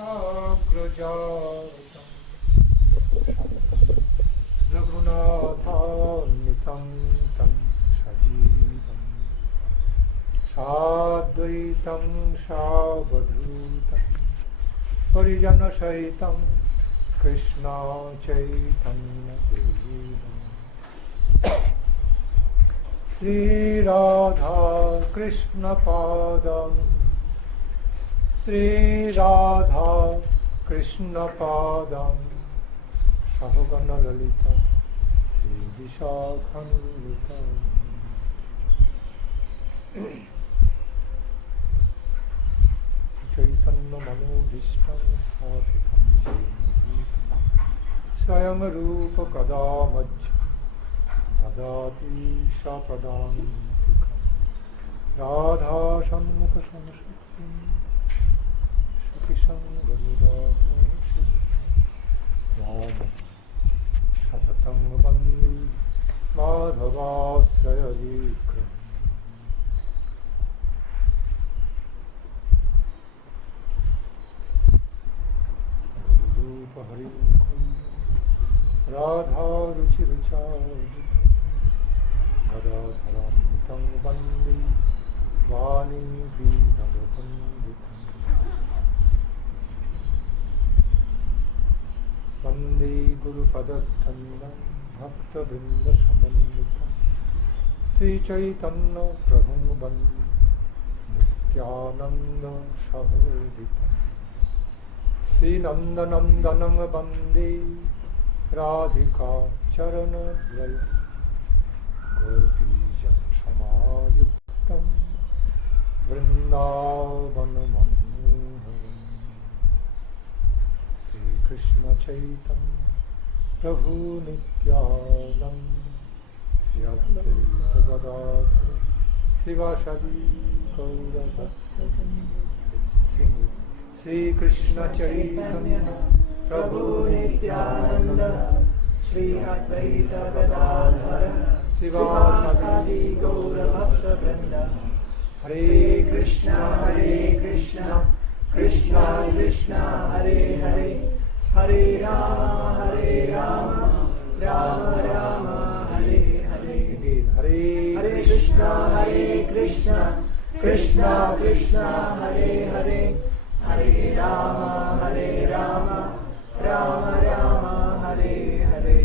Sagrajatam Raghunathannitam Tam Sajivam Sadvaitam Savadhutam Parijana Sahitam Krishna Chaitanya Devam Sri Radha Krishna Padam Sri Radha Krishna Padam Sahagana Lalita Sri Vishakhanvita Chaitanya Manobhishtam Sthapitam Swayam Rupa Kadamajja Dadati Sapadantikam Radha Shanmukha Samashakti Shaki Sangamidamashi Rama Satatam Bandi Madhavasraya Vikram Rupa Harim Radha Ruchi Ruchadita Gadadharam Tang Bandi Vani Vinadapanditam Bandi Guru Padatthanda Bhakta Vrinda Samannita Sri Chaitanya Prabhu Bandi Nityananda Sahodita Sri Nanda Nandanang Bandi Radhika Charana Dvaya Gopi Jan Samajuktam Vrindavana Manoharam Sri Krishna Chaitanya Prabhu Nityananda Sri Advaita Gadadhara Sivasadi Gaura Bhakta Sing with Sri Krishna Chaitanya Prabhu Nityananda Sri Advaita Gadadhara Sivasadi Gaura Bhakta Vrinda Hare Krishna Krishna Krishna Hare Hare Hare Rama Rama Rama Hare Hare Hare Krishna Krishna Krishna Hare Hare Hare Rama Rama Rama Hare Hare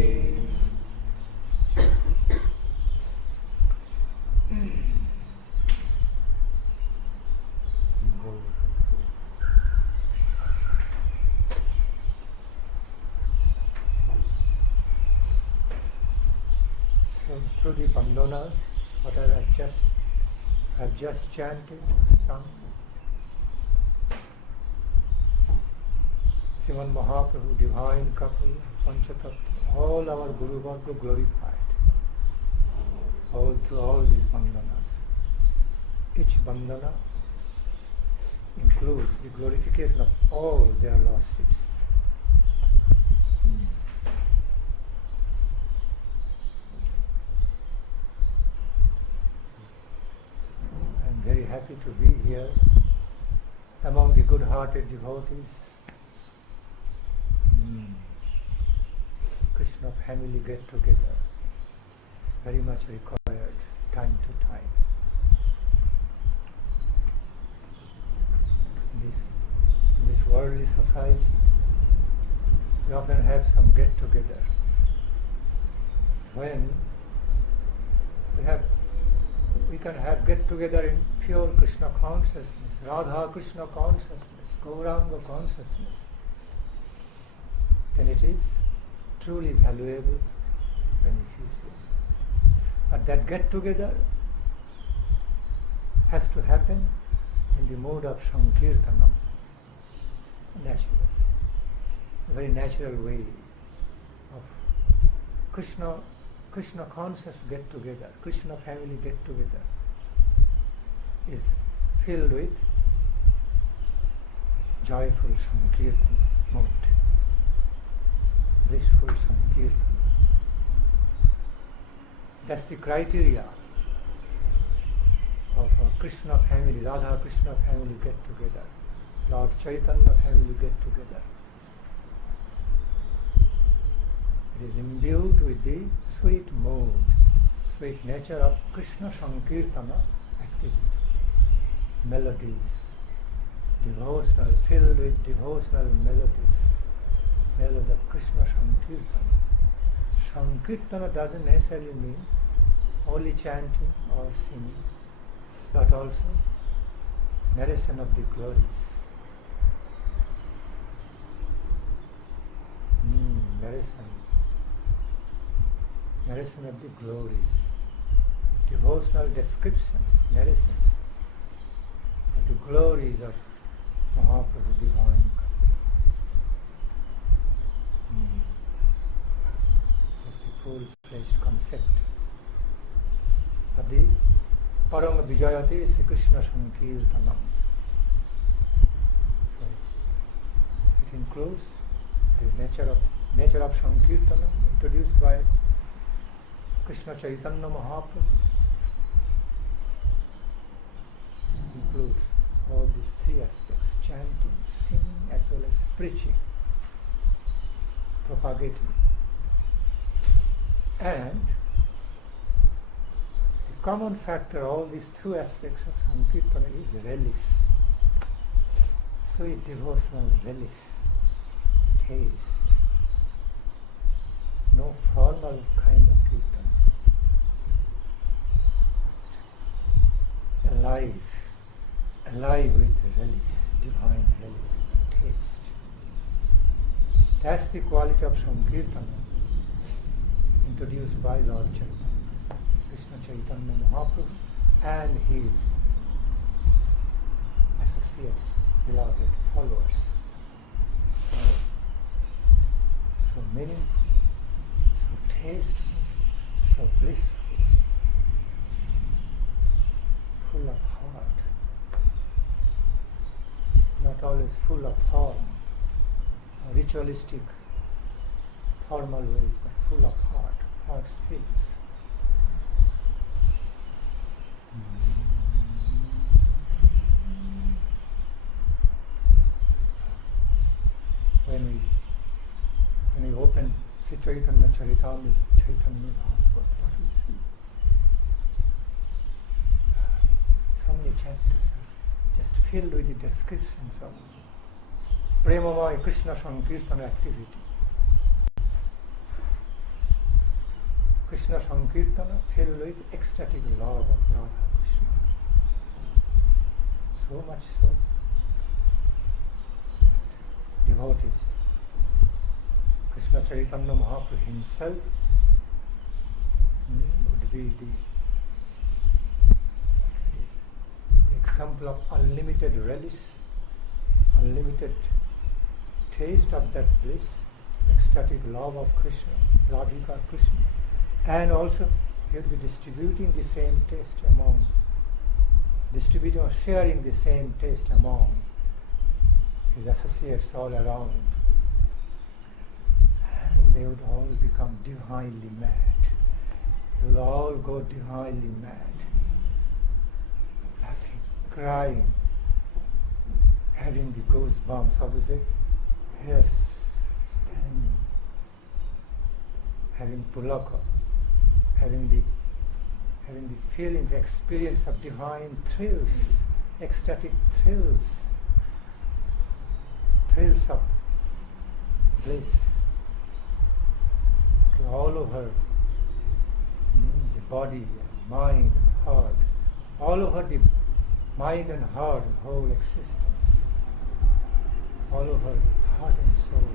So through the bandanas, what I have just chanted, sung, Sriman Mahaprabhu, divine couple, Panchatattva, all our Guru Varga glorified, all through all these bandanas. Each bandana includes the glorification of all their lordships. I'm very happy to be here among the good-hearted devotees. Krishna family get together is very much required time to time. In this worldly society, we often have some get together. When we can have get together in pure Krishna consciousness, Radha Krishna consciousness, Gauranga consciousness, then it is truly valuable, beneficial. But that get-together has to happen in the mode of Sankirtanam, natural, a very natural way of Krishna conscious get-together, Krishna family get-together is filled with joyful Sankirtan mode, blissful Sankirtan. That's the criteria of a Krishna family, Radha Krishna family get together. Lord Chaitanya family get together. It is imbued with the sweet mood, sweet nature of Krishna Sankirtana activity. Melodies, devotional, filled with devotional melodies of Krishna Sankirtana. Sankirtana doesn't necessarily mean only chanting or singing, but also narration of the glories. Narration of the glories, devotional descriptions, narrations of the glories of Mahaprabhu divine. That's the full-fledged concept of the Paranga Vijayate Sri Krishna Sankirtanam. So it includes the nature of Sankirtanam introduced by Krishna Chaitanya Mahaprabhu. It includes all these three aspects: chanting, singing, as well as preaching, propagating. And the common factor, all these two aspects of Sankirtana, is relish, sweet devotional relish, taste, no formal kind of kirtan, alive with relish, divine relish, taste. That's the quality of Sankirtana introduced by Lord Chaitanya, Krishna Chaitanya Mahaprabhu, and his associates, beloved followers. So meaningful, so tasteful, so blissful, full of heart, not always full of form, ritualistic, formal ways, but full of heart's feelings. When we open Sri Chaitanya Charitamrita, Chaitanya Bhagavad, what we see? So many chapters are just filled with the descriptions of Premamaya Krishna Sankirtana activity. Krishna Sankirtana filled with ecstatic love of Radha Krishna. So much so that devotees, Krishna Chaitanya Mahaprabhu himself would be the example of unlimited relish, unlimited taste of that bliss, ecstatic love of Krishna, Radhika Krishna, and also he would be distributing the same taste distributing or sharing the same taste among his associates all around. And they would all become divinely mad. They would all go divinely mad. Laughing, crying, having the goosebumps, how to say? Yes, standing, having pulaka, having the feeling, the experience of divine thrills, ecstatic thrills of bliss. Okay, all over the body and mind and heart, all over the mind and heart and whole existence, all over heart and soul.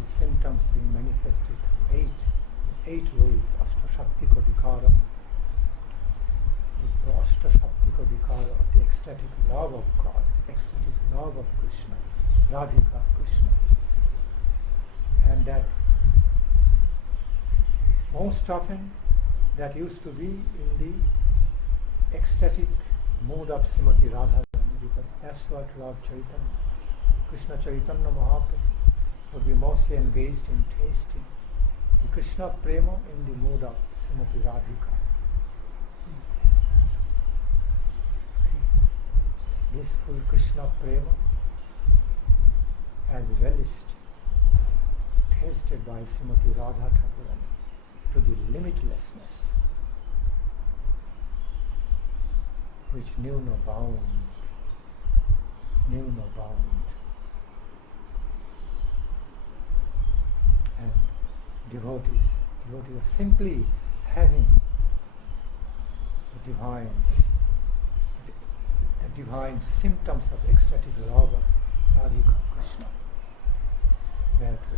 The symptoms being manifested through eight ways, Ashtashaktiko Vikaram. The Ashtashaktiko Vikara of the ecstatic love of God, ecstatic love of Krishna, Radhika Krishna. And that most often that used to be in the ecstatic mood of Srimati Radharani, because that's what Lord Chaitanya, Krishna Chaitanya Mahaprabhu would be mostly engaged in tasting the Krishna Prema in the mood of Srimati Radhika. blissful Krishna prema as relished, tasted by Srimati Radha Thakurani to the limitlessness which knew no bound, and devotees are simply having the divine symptoms of ecstatic love of Radhika Krishna, where to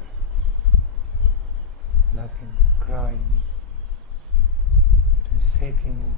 love him, crying, shaking